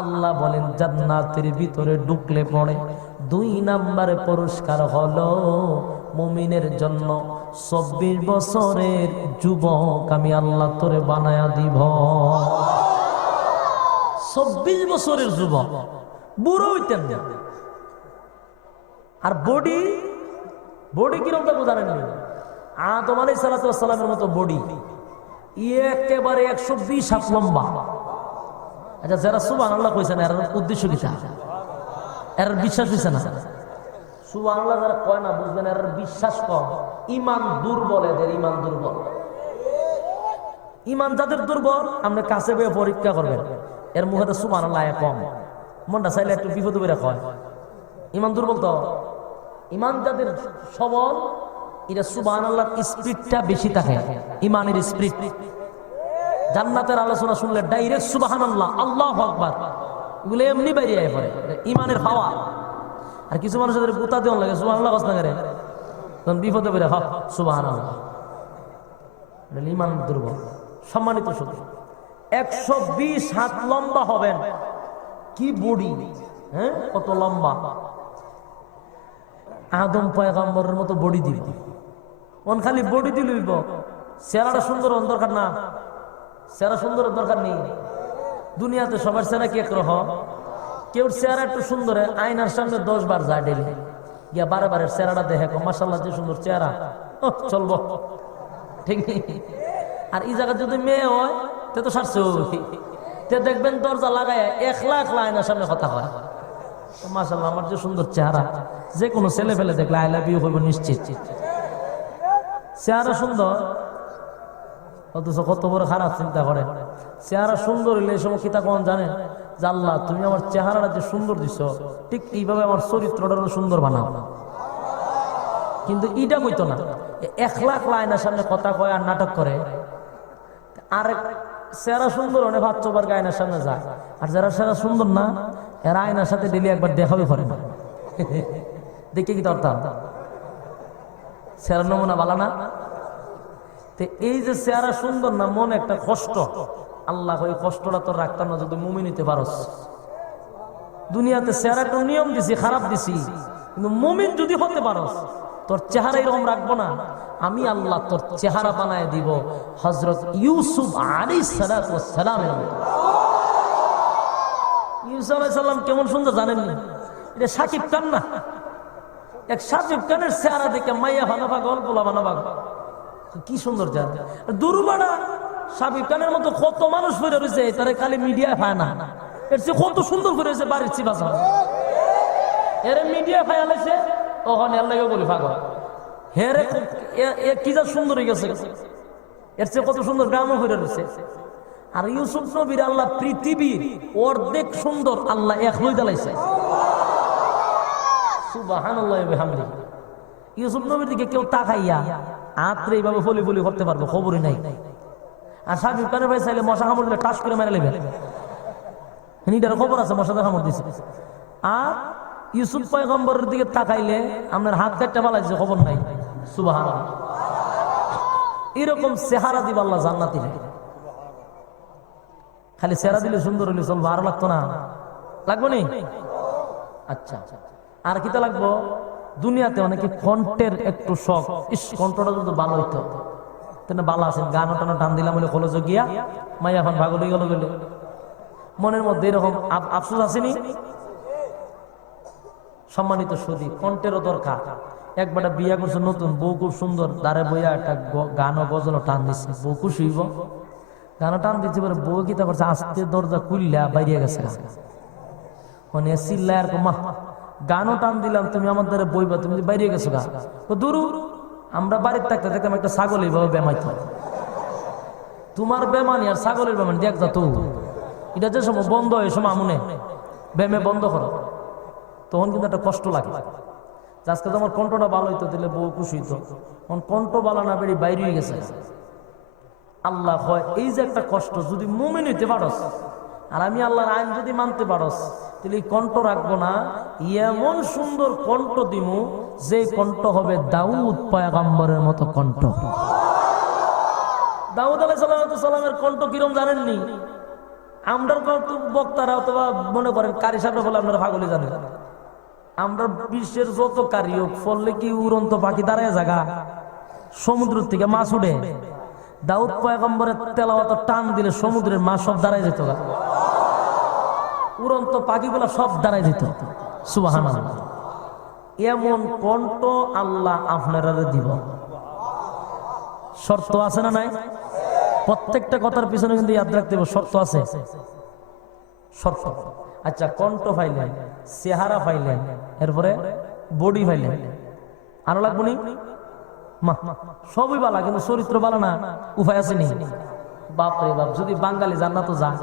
আল্লাহ বলেন, জান্নাতের ভিতরে ঢুকলে পড়ে। দুই নাম্বারে পুরস্কার হলো মুমিনের জন্য চব্বিশ বছরের যুবক, আমি আল্লাহ তোরে বানায়া দিব। চব্বিশ বছরের যুবক, বুড়ো হইতেন আর বডি বডি কিরম থাকব জানেন নি? আদম আলাই সালাতামের মতো বডি। একেবারে একশো বিশ হাত লম্বা। আচ্ছা যারা সুবান আল্লাহ কইছেন এর উদ্দেশ্য কিতা এর বিশ্বাস হইছে না? সুবান আল্লাহ যারা কয় না, বুঝবেন এর বিশ্বাস কম। ইমান দুর্বল, এদের ইমান দুর্বল। ইমান যাদের দুর্বল, আপনি কাছে বয়ে পরীক্ষা করবেন। এর মুখে তো সুবান আল্লাহ কম। মনটা চাইলে একটু বিপদ বেড়ে কয়। ইমান দুর্বল তো? ইমান যাদের সবল এটা সুবান আল্লাহর স্পিডটা বেশি থাকে। ইমানের স্পিড। জান্নাতের আলোচনা শুনলে ডাইরেক্ট সুবাহান আল্লাহ আল্লাহ আকবার। এগুলো এমনি বেরিয়ে পড়ে ইমানের হাওয়া। আর কিছু মানুষের গুতা দেওয়ার লাগে সুবাহ আল্লাহ কষ্ট করে তখন বিপদে বেড়ে হক সুবাহান আল্লাহ ইমান দুর্বল। সম্মানিত শুধু একশো বিশ হাত লম্বা হবেন। কি বডি? হ্যাঁ? কত লম্বা? আদম পয়গম্বরের মতো বডি দিব। ওন খালি বডি দিলইব চেহারাটা সুন্দর হন দরকার না। চেহারা সুন্দরের দরকার নেই। দুনিয়াতে সবার চেহারা কি একরহ কেউ চেহারা একটু সুন্দর, আয়নার সামনে দশ বার যায় ডেলি গিয়া বারে বারে চেহারাটা দেখে মাসাল্লাহ যে সুন্দর চেহারা। চলবো। ঠিক আর এই জায়গা যদি মেয়ে হয়, তে তো সারছে তে দেখবেন দরজা লাগায় এক লাখ আয়নার সামনে কথা হয় মাসাল্লাহ আমার যে সুন্দর চেহারা, যে কোনো ছেলে ফেলে দেখলে আই লাভ ইউ হইব নিশ্চিত। চেহারা সুন্দর অথচ কত বড় খারাপ চিন্তা করে। চেহারা সুন্দর হইলে এই সময় কিতা কোন জানে আল্লাহ, তুমি আমার চেহারাটা যে সুন্দর দিছ, ঠিক এইভাবে আমার চরিত্রটা সুন্দর বানাও। কিন্তু ইটা কইতো না এক লাখ লাইনের সামনে কথা কয় আর নাটক করে। আর চেহারা সুন্দর অনেক ভাত চোবার গায়নার সামনে যায়। আর যারা চেহারা সুন্দর না, এরা আয়নার সাথে ডেলি একবার দেখাবে করে না দেখে কি দরকার চেহারা নমুনা বালা না? এই যে চেহারা সুন্দর না, মনে একটা কষ্ট। আল্লাহ, ওই কষ্টটা তো রাখতাম না, যদি মুমি নিতে পারস। দুনিয়াতে চেহারাটা নিয়ম দিছি, খারাপ দিছি। কিন্তু মুমিন যদি হতে পারস, তোর চেহারা এরকম রাখব না। আমি আল্লাহ তোর চেহারা বানায় দিব হজরত ইউসুফ আলী সালামের মতো। ইউসুফ আলাইসাল্লাম কেমন সুন্দর জানেননি? এটা সাকিব খান না। এক সাকিব খানের চেহারা দেখে মাইয়া বানাবা, গল্প বানাবা কি সুন্দর জান দুরুবাড়া সাকিব খানের মতো কত মানুষ ফিরে রয়েছে, তারা খালি মিডিয়ায় পায় না। এর চেয়ে কত সুন্দর করে রয়েছে বাড়ির চিবাসা এর মিডিয়া পায় আলাইছে ওখানে আল্লাহ বলি পাগল। হেরে কি যা সুন্দর হয়ে গেছে। এর চেয়ে কত সুন্দর গ্রামও ফিরে রয়েছে। আর ইউসুফ নবীর আল্লাহ পৃথিবীর অর্ধেক সুন্দর আল্লাহ এক লই দালাইছে ওয়া বিহামদিহি। ইউসুফ নবীর দিকে কেউ তাকাইয়া আত্রে এইভাবে ফলি ফলি করতে পারব, খবরই নাই। আর সাবিব কানে ভাই চাইলে মশা কামড় দিলে টাস করে মেরে নেবে নিটার খবর আছে মশা কামড় দিছে। আর ইউসুফ পয়গম্বরের দিকে তাকাইলে আপনার হাত চারটা পালাইছে খবর নাই। সুবাহান এরকম চেহারা দিব আল্লাহ জান্নাতি। খালি চেহারা দিলে সুন্দর হইলে চলবো, আর লাগতো না। লাগবো নি? আচ্ছা। আর কিতা লাগবো? দুনিয়াতে অনেকে কণ্ঠের একটু শখ। ইস, কণ্ঠটা যদি ভালো হইতো। তেনে ভালো আছেন, গান টানো টান দিলাম বলে কলেজ গিয়া মাই এখন ভাগল হয়ে গেল মনের মধ্যে এরকম আফসোস আসেনি? সম্মানিত সুদী, কণ্ঠেরও দরকার। একবারটা বিয়া করছে নতুন, বউ খুব সুন্দর। দাঁড়ে বইয়া একটা গ- গান ও গজল টান দিচ্ছে বউ খুশি হইব? গান টান দিচ্ছে পরে বউ কিতা করছে? আস্তে দরজা খুললা বাইরে গেছে মানে চিল্লায় আর মা গানও টান দিলাম, তুমি আমার দ্বারা বইবা, তুমি বাইরে গেছো গা। দুরু, আমরা বাড়িতে থাকতে দেখতাম একটা ছাগল এইভাবে বেমাইতো তোমার বেমানি আর ছাগলের বেমানি, দেখ যা তো। এটা যে সময় বন্ধ হয় সময় আমুনে। ব্যামে বন্ধ করো। তখন কিন্তু একটা কষ্ট লাগে। আজকে তোমার কণ্ঠটা ভালো হইতো দিলে বউ খুশি হইতো। তখন কণ্ঠ ভালো না বেরিয়ে বাইরে হয়ে গেছে। আল্লাহ হয়, এই যে একটা কষ্ট, যদি মুমিন হইতে পারস, আর আমি আল্লাহর আইন যদি মানতে পারস তাহলে কণ্ঠ রাখব না। এমন সুন্দর কণ্ঠ দিমু, যে কণ্ঠ হবে দাউদ পয়াগম্বরের মতো কণ্ঠ। দাউদ আলাই সালামের কণ্ঠ কিরম জানেননি? আমরা কত বক্তারা অথবা মনে করেন কারি সাহেবরা বলে আপনারা পাগলি জানেন। আমরা বিশ্বের যত কারি হোক, ফললে কি উড়ন্ত পাখি দাঁড়ায় জায়গা সমুদ্র থেকে মাছ উঠে। দাউদ পয়গম্বরের তেলাওয়াত টান দিলে সমুদ্রের মাছ সব দাঁড়ায় যেত। উড়ন্ত পাখিগুলো সব দাঁড়ায় যেত। সুবাহান এমন কণ্ঠ আল্লাহ আপনারা দিব। শর্ত আছে না নাই? প্রত্যেকটা কথার পিছনে কিন্তু ইয়াদ রাখতে হবে, শর্ত আছে। শর্ত। আচ্ছা কণ্ঠ ফাইলেন, চেহারা ফাইলেন, এরপরে বডি ফাইলেন। আরও লাগবো নি? সবই বালা, কিন্তু চরিত্র বালা না, উপায় আছে নি? বাপরে বাপ, যদি বাঙালি জান্নাত যায়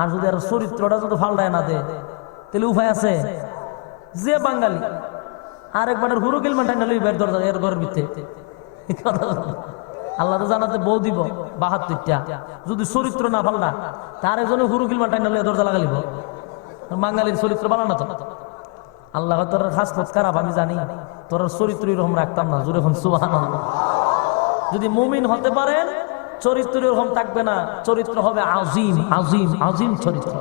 আর যদি আর চরিত্রটা যদি ফাল্টায় না দে তাহলে উপায় আছে? যে বাঙালি আর একবার হুরু বের দরজা, এর ঘরের ভিতরে। আল্লাহ তো জানাতে বউ দিব, বাহাত্তরটা। যদি চরিত্র না ফাল্টা, তার একজনে হুরু লই দরজা লাগালিব বাঙালির চরিত্র বানা না তো। আল্লাহ তোর হাসপাত খারাপ, আমি জানি। তোর চরিত্র এরকম রাখতাম না, জোরে এখন সুবাহান যদি মুমিন হতে পারেন চরিত্র এরকম থাকবে না চরিত্র হবে আজিম আজিম আজিম চরিত্র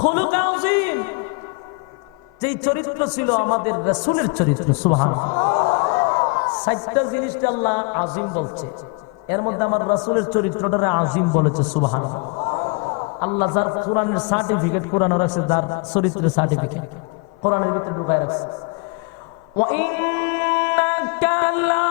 হলুক আজিম যেই চরিত্র ছিল আমাদের রসুলের চরিত্র সুবাহান সাতটা জিনিসটা আল্লাহ আজিম বলছে এর মধ্যে আমার রসুলের চরিত্রটা আজিম বলেছে সুবাহান আল্লাহ যার কোরআনের সার্টিফিকেট কোরআন রাখছে যার চরিত্রের সার্টিফিকেট কোরআনের ভিতরে ঢুকায় রাখছে وإنك لعلى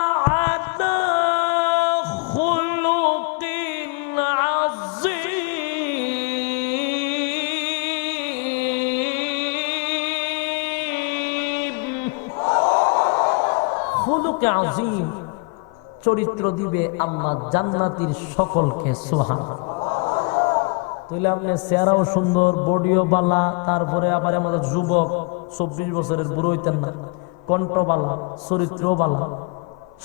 আজিম চরিত্র দিবে আম্মা জান্নাতির সকলকে সোহান তাহলে আপনি চেহারাও সুন্দর, বডিও বালা, তারপরে আবার আমাদের যুবক, চব্বিশ বছরের বুড়ো হইতেন না, কণ্ঠ বালা চরিত্র বালা,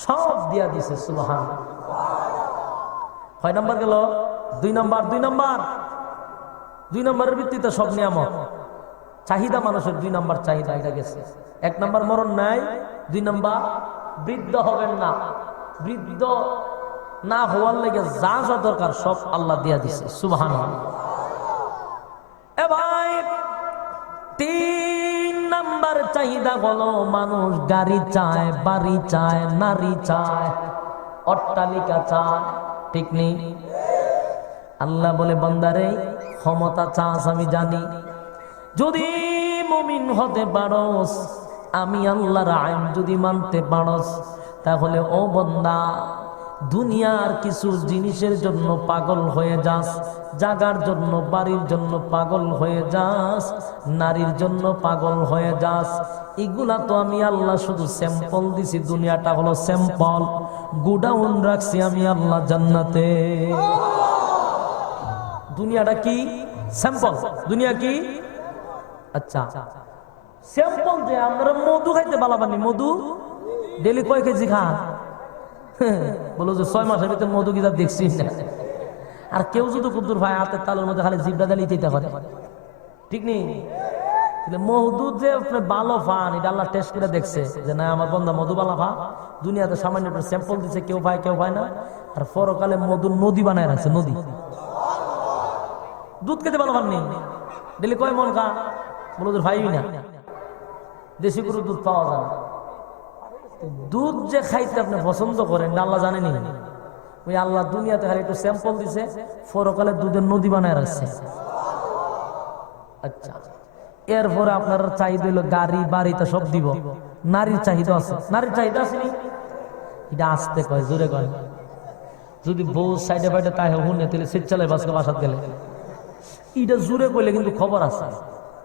সব দিয়া দিছে সুহান কয় নাম্বার গেল? দুই নাম্বার দুই নাম্বার। দুই নাম্বারের ভিত্তিতে সব নিয়ামত। চাহিদা মানুষের দুই নাম্বার চাহিদা, এটা গেছে। এক নাম্বার মরণ নাই, দুই নাম্বার বৃদ্ধ হবেন না। বৃদ্ধ না হওয়ার লেগে যা যা দরকার সব আল্লাহ দিয়া দিছে। সুবাহান এ ভাই, তিন নাম্বার চাহিদা হলো মানুষ গাড়ি চায়, বাড়ি চায়, নারী চায়, অট্টালিকা চায়, ঠিক নেই? আল্লাহ বলে, বন্দারে, ক্ষমতা চাস আমি জানি। যদি মুমিন হতে পারস আমি আল্লাহর আইন যদি মানতে পারস, তাহলে ও বন্দা, দুনিয়ার কিছু জিনিসের জন্য পাগল হয়ে যাস, জাগার জন্য, বাড়ির জন্য পাগল হয়ে যাস, নারীর জন্য পাগল হয়ে যাস। এগুলা তো আমি আল্লাহ শুধু স্যাম্পল দিছি, দুনিয়াটা হলো স্যাম্পল। গুডাউন রাখছি আমি আল্লাহ জান্নাতে। দুনিয়াটা কি? স্যাম্পল। দুনিয়া কি? আচ্ছা। স্যাম্পল যে আমরা মধু খাইতে পালা পানি মধু ডেলি কয় কেজি খান বলো যে ছয় মাসের ভিতরে মধু গিতা দেখছি আর কেউ যদি কুদ্দুর ভাই হাতের তালের মধ্যে খালি জিবটা দালি দিতে পারে ঠিক নেই মধু যে আপনি ভালো ফান এটা আল্লাহ টেস্ট করে দেখছে যে না আমার বন্ধা মধু বালা ফা দুনিয়াতে সামান্য একটা স্যাম্পল দিছে কেউ পায় কেউ পায় না আর পরকালে মধু নদী বানায় রাখছে নদী দুধ খেতে ভালো পাননি ডেলি কয় মন খা বলো ভাই না দেশি গরু দুধ পাওয়া যায় না। দুধ যে খাইতে আপনি পছন্দ করেন, এটা আল্লাহ জানেনি? ওই আল্লাহ দুনিয়াতে খালি একটু স্যাম্পল দিছে, পরকালে দুধের নদী বানায় রাখছে। আচ্ছা এরপরে আপনার চাহিদা হলো গাড়ি বাড়িতে সব দিব। নারীর চাহিদা আছে। নারীর চাহিদা আছে নি? এটা আসতে কয়, জোরে কয়। যদি বউ সাইডে ফাইডে তাই হুনে, তাহলে শীত চালে বাসকে বাসাত গেলে। এটা জোরে কইলে কিন্তু খবর আছে।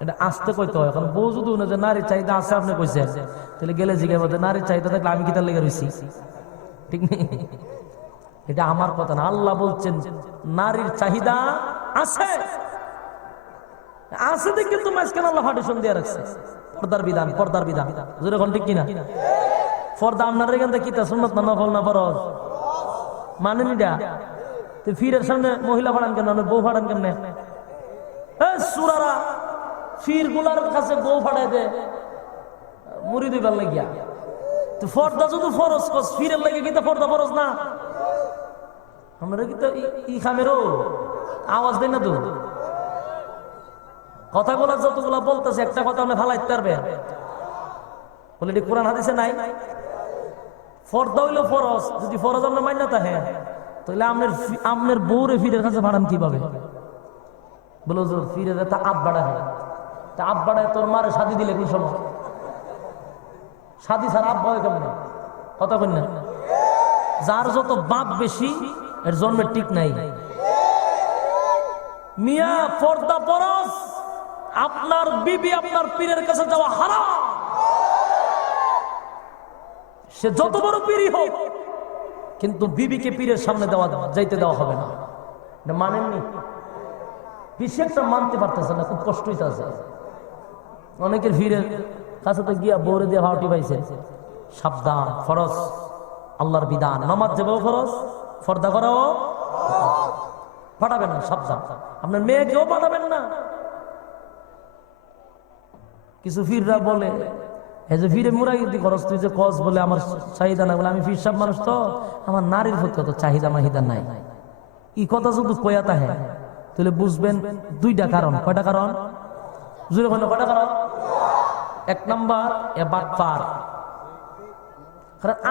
এটা আসতে কইতে হয় এখন বউ যদি উনি যে নারীর চাহিদা আছে, আপনি কইছেন। তাহলে গেলে জিজ্ঞাসা বলতে নারীর চাহিদা থাকলে আমি কি তার লেগে রয়েছি ঠিক নেই? এটা আমার কথা না, আল্লাহ বলছেন, নারীর চাহিদা আছে। আছে দেখে তো মাঝখানে আল্লাহ ফাউন্ডেশন দিয়ে রাখছে। পর্দার বিধান পর্দার বিধান। জোরে কোন ঠিক কিনা? পর্দা আপনার এখান থেকে কিতা, সুন্নত না নফল না ফরজ? মানেন এটা তো ফিরের সামনে মহিলা ফাড়ান কেন বউ ফাড়ান কেন সুরারা ফিরগুলার কাছে বউ ফাড়াই দে। মুড়ি দিবার লাগিয়া। তো ফর্দা যদি ফরজ কস ফিরের লাগে কিতা ফর্দা ফরজ না? আমরা কি তো ই- খামেরও? আওয়াজ দেয় না তো। কথাগুলো যতগুলো বলতেছে, একটা কথা আপনি ফালাইতে পারবেন বলে এটি কোরআন হাদিসে নাই। ফরদা হইল ফরজ, যদি ফরজ আপনার মান্যতা হ্যাঁ তাহলে আপনার ফি- আপনার বউরে ফিরের কাছে ভাড়ান কীভাবে? বলো ফিরে তা আপ বাড়া হয়। তা আপ তোর মারে শাদি দিলে কোন সময় শাদি ছাড়া হয় কেমন? কথা বল না। যার যত বাপ বেশি, এর জন্মের ঠিক নাই। মিয়া পর্দা পরস, আপনার বিবি আপনার পীরের কাছে যাওয়া হারাম। সে যত বড় পীরই হোক, কিন্তু বিবিকে পীরের সামনে দেওয়া, যাইতে দেওয়া হবে না। মানেননি? বেশি একটা মানতে পারতেছে না, খুব কষ্ট হইতেছে। অনেকের ভিড়ের কাছে তো গিয়া বৌরে দিয়ে ভাওটি পাইছে। সাবধান, ফরজ, আল্লাহর বিধান। নামাজ যাব ফরজ, ফর্দা করাও পাঠাবেন না, সাবধান। আপনার মেয়েকেও পাঠাবেন না। কিছু ফিররা বলে, এই যে ফিরে মুরাগিদি খরচ তুই যে কস বলে আমার চাহিদা না বলে, আমি ফির সব মানুষ তো, আমার নারীর প্রতি অত চাহিদা মাহিদা নাই। এই কথা শুধু কয়াতা হ্যাঁ তাহলে বুঝবেন দুইটা কারণ। কয়টা কারণ? জুড়ে কয়টা কারণ? এক নাম্বার এ বাটপার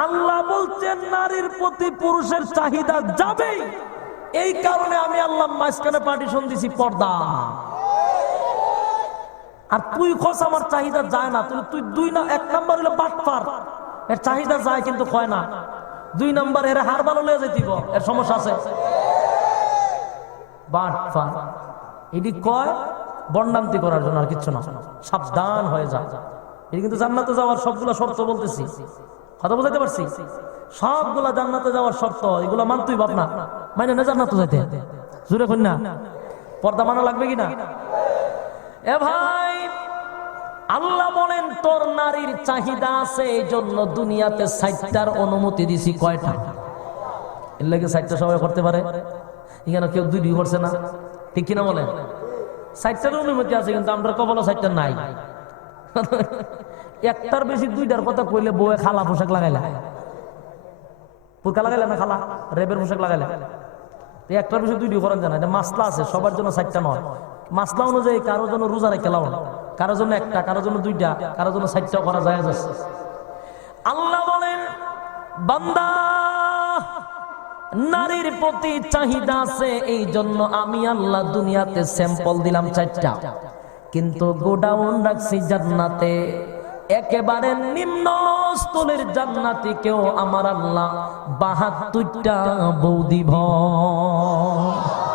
আল্লাহ বলছেন, নারীর প্রতি পুরুষের চাহিদা যাবেই। এই কারণে আমি আল্লাহ মাঝখানে পার্টিশন দিছি, পর্দা। আর তুই খোঁজ, আমার চাহিদা যায় না। তুই তুই দুই না, এক নাম্বার হলো বাটপার এর চাহিদা যায়, কিন্তু কয় না। দুই নাম্বার, এর হার ভালো লয়ে যেতিব এর সমস্যা আছে। বাটপার এটি কয় বন্ডান্তি করার জন্য আর কিচ্ছু না। সাবধান হয়ে যা। এটি কিন্তু জান্নাতে যাওয়ার সবগুলো শর্ত বলতেছি। কথা বুঝাতে পারছি? সবগুলা জান্নাতে যাওয়ার শর্ত, এগুলো মানতুই বাপ না মানে না জান্নাতে যাইতে। জুড়ে না। পর্দা মানা লাগবে কি না এ ভাই, আল্লাহ বলেন, তোর নারীর চাহিদা আছে এই জন্য দুনিয়াতে সাইটটার অনুমতি দিছি কয়টা? এর লাগে সাইটটা সবাই করতে পারে। এখানে কেউ দুই করছে না। ঠিক কিনা বলেন? সাইটটার অনুমতি আছে, কিন্তু আমরা কবল সাইটটা নাই। একটার বেশি দুইটার কথা কইলে বউয়ে খালা পোশাক লাগাইলা। পুরকা না খালা? রেবের পোশাক একটার বেশি দুইটি করেন জানা, এটা মাসলা আছে, সবার জন্য সাইটটা নয়। মাসলা অনুযায়ী কারও জন্য রোজা রেখে লাও কারও জন্য একটা, কারও জন্য দুইটা, কারও জন্য সাইটটাও করা যায় আল্লাহ বলেন, বান্দা নারীর প্রতি চাহিদা আছে এই জন্য আমি আল্লাহ দুনিয়াতে স্যাম্পল দিলাম চারটা। কিন্তু গোডাউন রাখছি জান্নাতে। একেবারে নিম্ন স্থলের জান্নাতি কেউ আমার আল্লাহ বাহাত্তরটা বৌদি ভয়